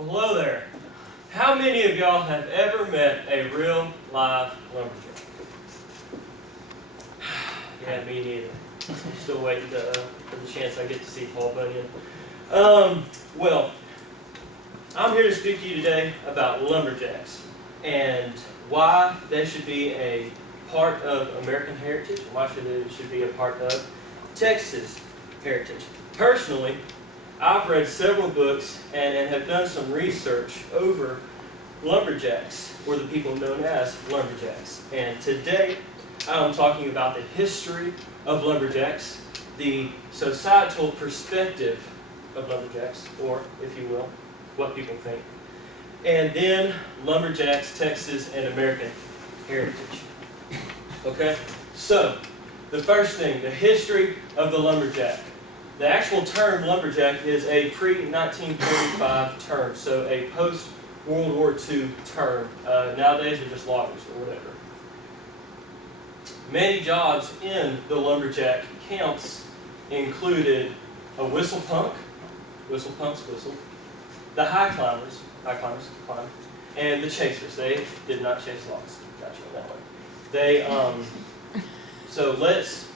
Well, hello there. How many of y'all have ever met a real live lumberjack? Yeah, me neither. I'm still waiting for the chance I get to see Paul Bunyan. Well, I'm here to speak to you today about lumberjacks and why they should be a part of American heritage, and why they should be a part of Texas heritage. Personally, I've read several books and have done some research over lumberjacks, or the people known as lumberjacks. And today, I'm talking about the history of lumberjacks, the societal perspective of lumberjacks, or, if you will, what people think. And then, lumberjacks, Texas, and American heritage. Okay? So, the first thing, the history of the lumberjack. The actual term lumberjack is a pre-1945 term, so a post-World War II term. Nowadays, they're just loggers or whatever. Many jobs in the lumberjack camps included a whistle punk, whistle punks whistle, the high climbers climb, and the chasers. They did not chase logs. Got you on that one. So let's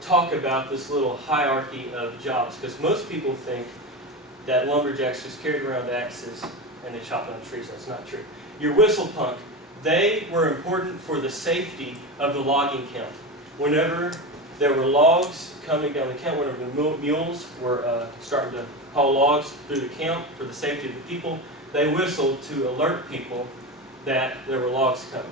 talk about this little hierarchy of jobs, because most people think that lumberjacks just carried around axes and they chopped down trees. That's not true. Your whistle punk, they were important for the safety of the logging camp. Whenever there were logs coming down the camp, whenever the mules were starting to haul logs through the camp for the safety of the people, they whistled to alert people that there were logs coming.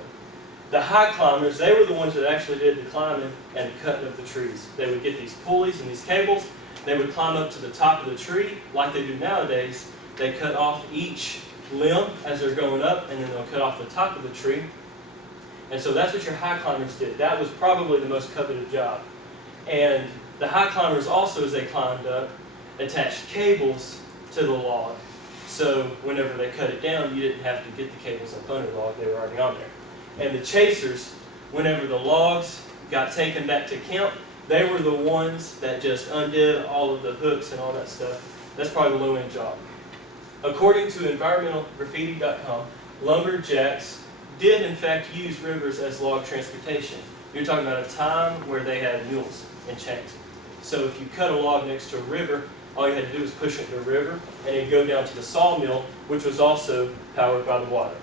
The high climbers, they were the ones that actually did the climbing and the cutting of the trees. They would get these pulleys and these cables. They would climb up to the top of the tree like they do nowadays. They cut off each limb as they're going up, and then they'll cut off the top of the tree. And so that's what your high climbers did. That was probably the most coveted job. And the high climbers also, as they climbed up, attached cables to the log. So whenever they cut it down, you didn't have to get the cables up under the log. They were already on there. And the chasers, whenever the logs got taken back to camp, they were the ones that just undid all of the hooks and all that stuff. That's probably the low-end job. According to environmentalgraffiti.com, lumberjacks did in fact use rivers as log transportation. You're talking about a time where they had mules and chains. So if you cut a log next to a river, all you had to do was push it in the river, and it'd go down to the sawmill, which was also powered by the water.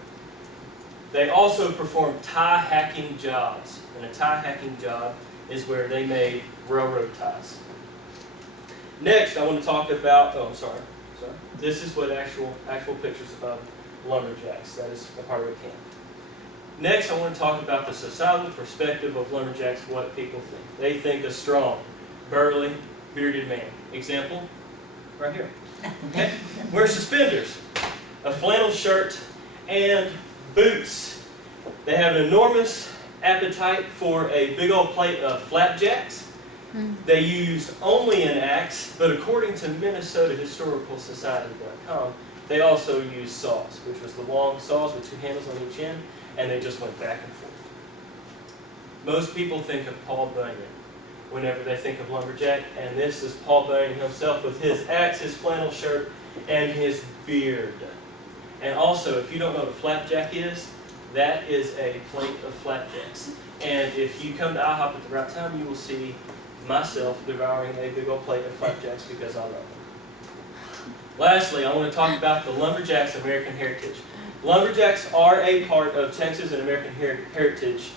They also performed tie hacking jobs, and a tie hacking job is where they made railroad ties. Next, I want to talk about, sorry. This is what actual pictures of lumberjacks. That is a part of a camp. Next, I want to talk about the societal perspective of lumberjacks, what people think. They think a strong, burly, bearded man. Example, right here. Okay? Wear suspenders, a flannel shirt, and boots. They have an enormous appetite for a big old plate of flapjacks. They used only an axe, but according to MinnesotaHistoricalSociety.com, they also used saws, which was the long saws with two handles on each end, and they just went back and forth. Most people think of Paul Bunyan whenever they think of lumberjack, and this is Paul Bunyan himself with his axe, his flannel shirt, and his beard. And also, if you don't know what a flapjack is, that is a plate of flapjacks. And if you come to IHOP at the right time, you will see myself devouring a big old plate of flapjacks because I love them. Lastly, I want to talk about the lumberjacks' American heritage. Lumberjacks are a part of Texas and American heritage.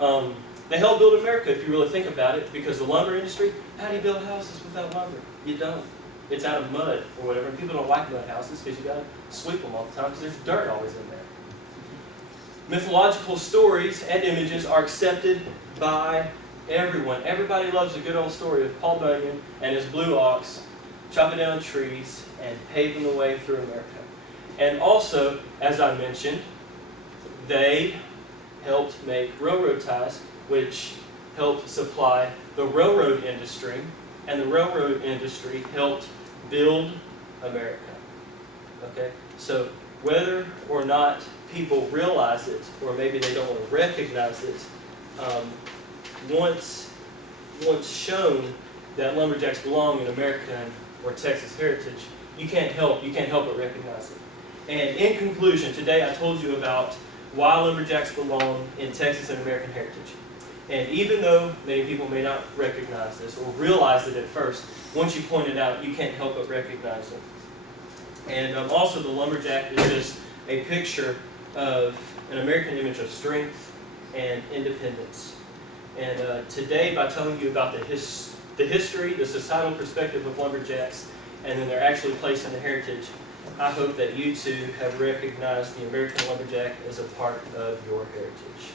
They helped build America, if you really think about it, because the lumber industry, how do you build houses without lumber? You don't. It's out of mud or whatever, and people don't like mud houses because you got to sweep them all the time because there's dirt always in there. Mythological stories and images are accepted by everyone. Everybody loves a good old story of Paul Bunyan and his blue ox chopping down trees and paving the way through America. And also, as I mentioned, they helped make railroad ties, which helped supply the railroad industry, and the railroad industry helped build America. Okay? So whether or not people realize it, or maybe they don't want to recognize it, once shown that lumberjacks belong in American or Texas heritage, you can't help but recognize it. And in conclusion, today I told you about why lumberjacks belong in Texas and American heritage. And even though many people may not recognize this or realize it at first, once you point it out, you can't help but recognize it. And also the lumberjack is just a picture of an American image of strength and independence. And today, by telling you about the history, the societal perspective of lumberjacks, and then their actually place in the heritage, I hope that you too have recognized the American lumberjack as a part of your heritage.